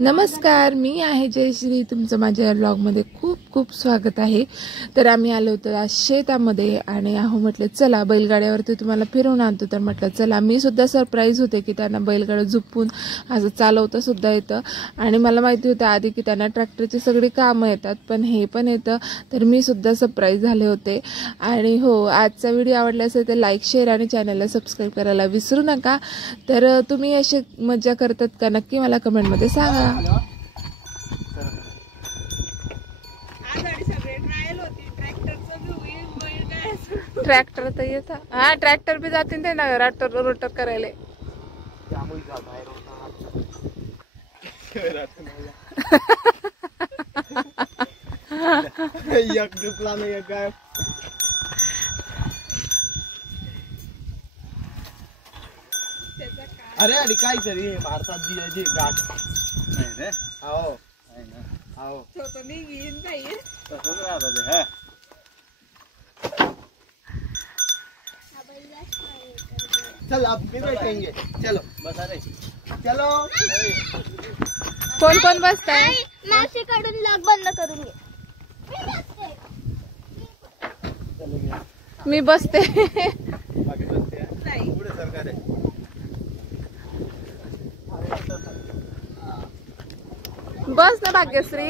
नमस्कार, मी आहे जयश्री. तुमचं माझ्या ब्लॉगमध्ये खूप खूप स्वागत आहे. तर आम्ही आलो होतो आज शेतामध्ये आणि म्हटलं चला बैलगाड्यावरती तुम्हाला फिरवून आणतो. तर म्हटलं चला, मी सुद्धा सरप्राईज होते की त्यांना बैलगाडा झुपून असं चालवता सुद्धा येतं आणि मला माहिती होतं आधी की त्यांना ट्रॅक्टरची सगळी कामं येतात, पण हे पण येतं. तर मी सुद्धा सरप्राईज झाले होते. आणि हो, आजचा व्हिडिओ आवडला असेल तर लाईक, शेअर आणि चॅनलला सबस्क्राईब करायला विसरू नका. तर तुम्ही अशी मजा करतात का, नक्की मला कमेंटमध्ये सांगा. ट्रॅक्टर तर येत, हा ट्रॅक्टर बी जातील ते ना राटर रोटर करायला. अरे अरे काय तरी भारतात जी गाठ नाही रे. आओ नाही ना, आओ तो नहीं घेईन नाही तसंच राहतं ते. हा चल अब भी बैठेंगे. चलो बसा रे, चलो. कोण कोण बसताय? मावशीकडून लॉक बंद करून घे. मी बसते. बाकी बसते नाही पुढे सरकार आहे. बस ना भाग्यश्री.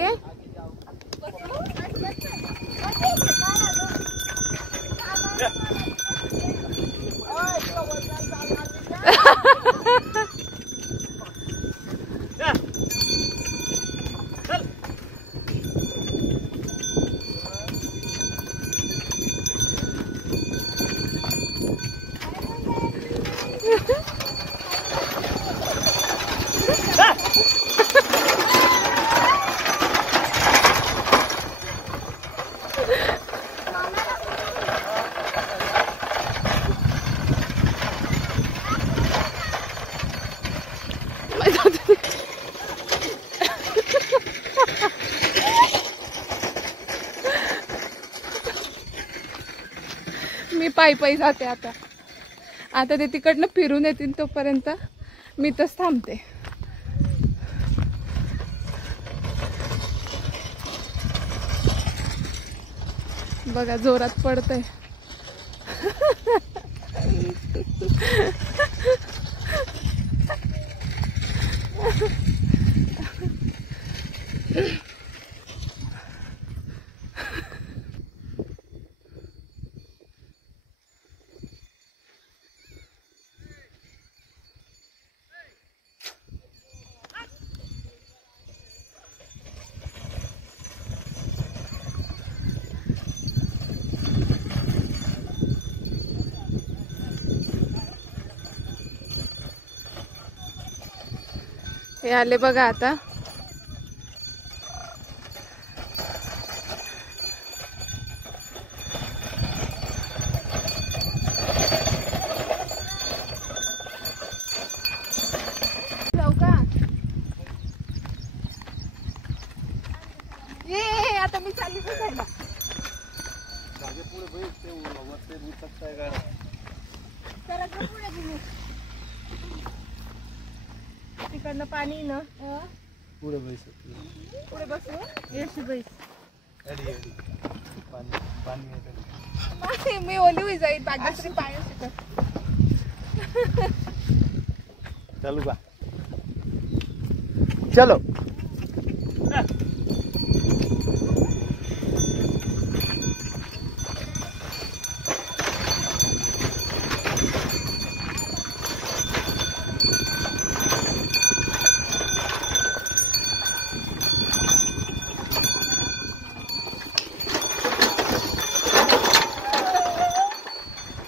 मी पायी पायी जाते आता. आता ते तिकडनं फिरून येतील तोपर्यंत मी तच थांबते. बघा जोरात पडतंय. हे आले बघा आता. जाऊ का? ये आता मी चालली बसायला. पुढे बैठ ते वरते उचकताय का जरा पुढे गेली. तिकडनं पाणी ना पुढे बैठ. पुढे बसू. येशी बैस. अडी अडी पाणी पाणी येतं. मी ओली होई जाईल. भाग्यश्री पाय चलो बा, चलो.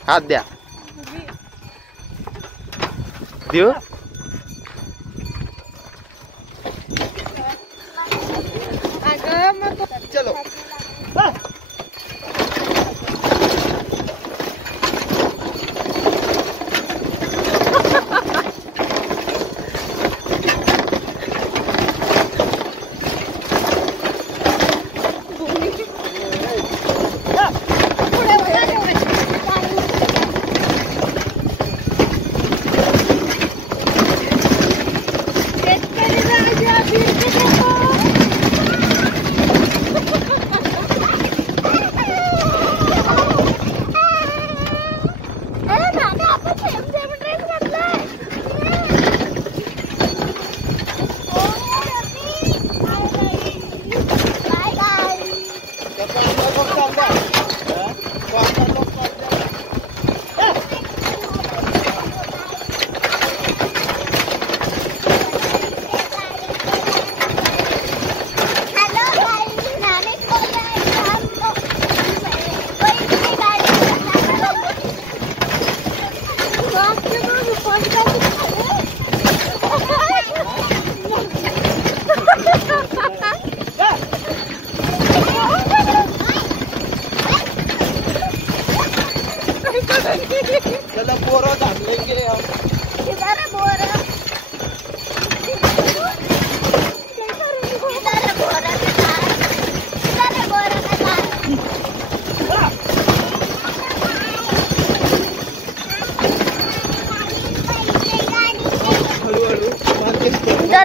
हात द्या. देऊ. चलो.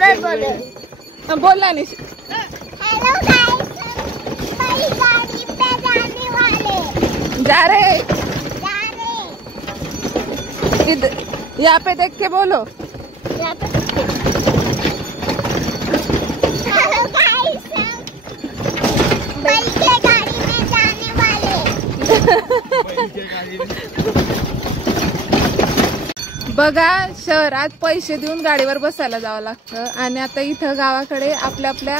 सरळ बोल. बोलला नाही. हेलो गाइस, बैलगाड़ी पे जाने वाले. जा रे. जाने. यहाँ पे देख के बोलो. यहाँ पे. हेलो गाइस, बैलगाड़ी में जाने वाले. बघा, शहरात पैसे देऊन गाडीवर बसायला जावं लागतं आणि आता इथं गावाकडे आपल्या आपल्या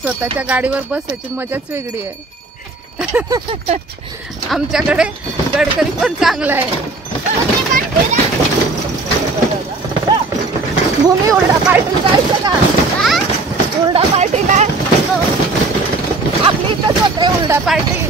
स्वतःच्या गाडीवर बसायची मजाच वेगळी आहे. आमच्याकडे गडकरी पण चांगला आहे. भूमी हुरडा पार्टी जायचं का? हुरडा पार्टी नाही आपली इथंच होते हुरडा पार्टी.